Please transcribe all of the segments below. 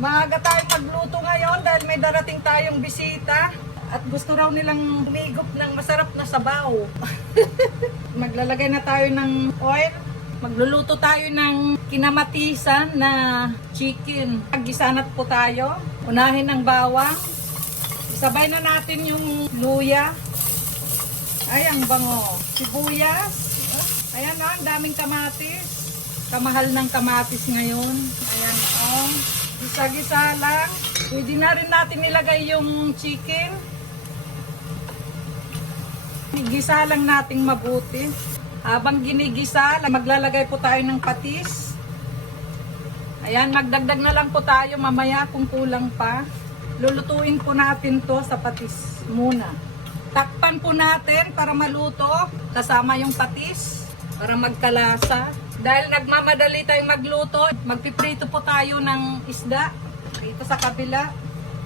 Maaga tayong magluto ngayon dahil may darating tayong bisita. At gusto raw nilang humigop ng masarap na sabaw. Maglalagay na tayo ng oil. Magluluto tayo ng kinamatisan na chicken. Maggisanat po tayo. Unahin ang bawang. Isabay na natin yung luya. Ay, ang bango. Sibuyas. Ayan o, ang daming kamatis. Kamahal ng kamatis ngayon. Ayan o. Gisa-gisa lang. Pwede na rin natin nilagay yung chicken. Gisa lang nating mabuti. Habang ginigisa, maglalagay po tayo ng patis. Ayan, magdagdag na lang po tayo mamaya kung kulang pa. Lulutuin po natin to sa patis muna. Takpan po natin para maluto. Kasama yung patis para magkalasa. Dahil nagmamadali tayong magluto, magpiprito po tayo ng isda dito sa kabila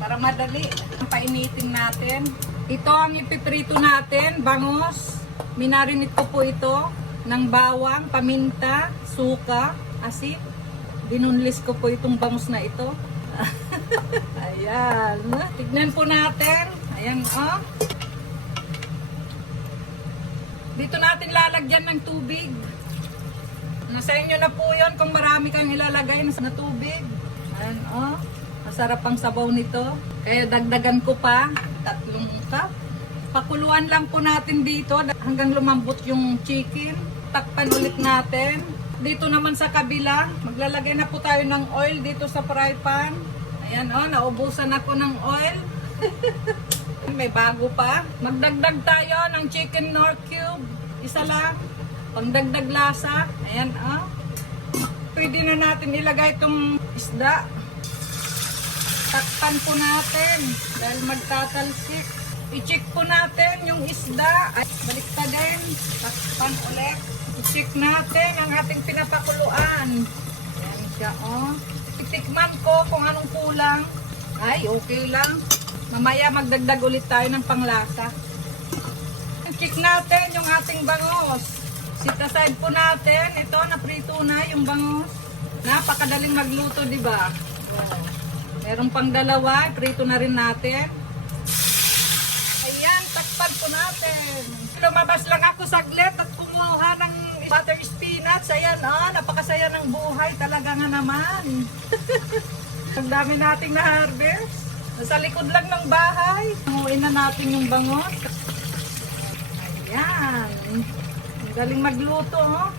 para madali. Painitin natin. Ito ang ipiprito natin, bangus. Minarinate ko po ito ng bawang, paminta, suka, asin. Dinunlis ko po itong bangus na ito. Ayan. Tignan po natin. Ayan, oh. Dito natin lalagyan ng tubig. Nasa inyo na po yun kung marami kang ilalagay na tubig. Ayan, oh. Masarap ang sabaw nito. Kaya dagdagan ko pa 3 cup. Pakuluan lang po natin dito hanggang lumambot yung chicken. Takpan ulit natin. Dito naman sa kabila, maglalagay na po tayo ng oil dito sa fry pan. Ayan, oh, naubusan ako ng oil. May bago pa. Magdagdag tayo ng chicken nor cube. Isa lang. Pangdagdag lasa. Ayan, oh. Pwede na natin ilagay itong isda. Takpan po natin dahil magtatalsik. I-check po natin yung isda. Ay, balik pa din. Takpan ulit. I-check natin ang ating pinapakuluan. Ayan siya, oh. Itikman ko kung anong kulang. Ay, okay lang. Mamaya magdagdag ulit tayo ng panglasa. I-check natin yung ating bangus. Sit aside po natin. Ito, naprito na yung bangus. Napakadaling magluto, di ba? Oh. Meron pang dalawa, prito na rin natin. Ayan, takpan po natin. Lumabas lang ako saglit at kumuha ng butter spinach. Ayan, oh, napakasaya ng buhay talaga nga naman. Ang dami nating na-harvest. Nasa likod lang ng bahay. Umuin na natin yung bangos. Ayan. Ang galing magluto, oh.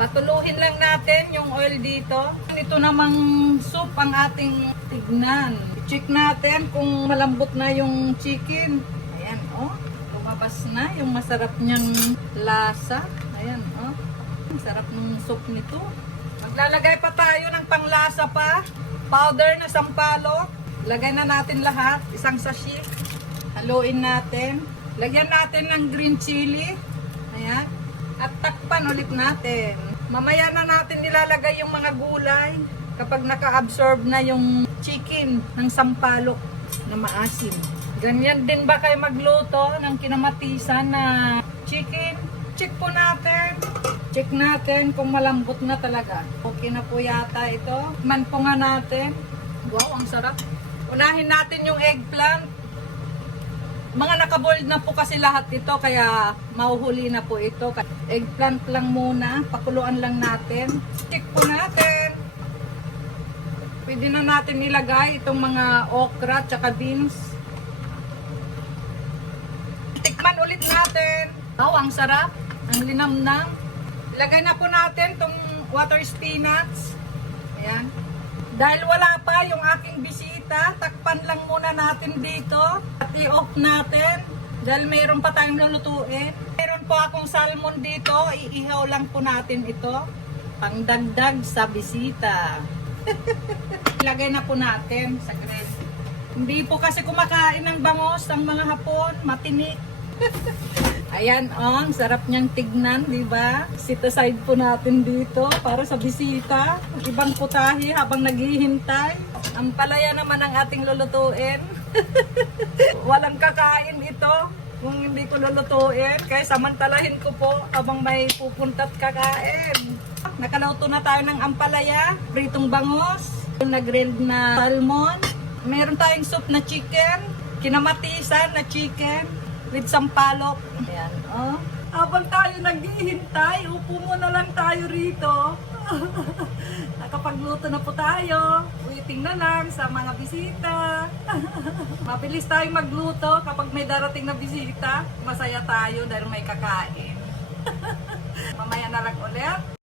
Patuluhin lang natin yung oil dito. Ito namang soup ang ating tignan. I-check natin kung malambot na yung chicken. Ayan, oh. Lumabas na yung masarap niyang lasa. Ayan, oh. Ang sarap ng soup nito. Maglalagay pa tayo ng panglasa pa. Powder na sampalok. Lagay na natin lahat. Isang sachet. Haluin natin. Lagyan natin ng green chili. Ayan. At takpan ulit natin. Mamaya na natin nilalagay yung mga gulay kapag naka-absorb na yung chicken ng sampalok na maasim. Ganyan din ba kayo magluto ng kinamatisan na chicken? Check po natin. Check natin kung malambot na talaga. Okay na po yata ito. Man po nga natin. Wow, ang sarap. Unahin natin yung eggplant. Mga nakaboiled na po kasi lahat ito kaya mauhuli na po ito. Eggplant lang muna, pakuluan lang natin. Check po natin. Pwede na natin ilagay itong mga okra at beans. Tikman ulit natin. Wow, ang sarap. Ang linamnam. Ilagay na po natin itong water spinach. Ayan. Dahil wala pa yung aking bisita, takpan lang muna natin dito at i-off natin dahil mayroon pa tayong lulutuin. Mayroon po akong salmon dito, iihaw lang po natin ito pangdagdag sa bisita. Ilagay na po natin sa grill. Hindi po kasi kumakain ng bangos ang mga Hapon, matinik. Ayan, oh, ang sarap niyang tignan, di ba? Sit aside po natin dito para sa bisita. Ibang putahe habang naghihintay. Ang palaya naman ang ating lulutuin. Walang kakain ito kung hindi ko lulutuin. Kaya samantalahin ko po habang may pupunta't kakain. Nakaluto na tayo ng ampalaya, pritong bangus, Yung na-grilled na salmon. Meron tayong soup na chicken. Kinamatisan na chicken with sampalok. Ayan, oh. Habang tayo naghihintay, upo muna lang tayo rito. Nakapagluto na po tayo. Waiting na lang sa mga bisita. Mabilis tayong magluto kapag may darating na bisita. Masaya tayo dahil may kakain. Mamaya na lang ulit.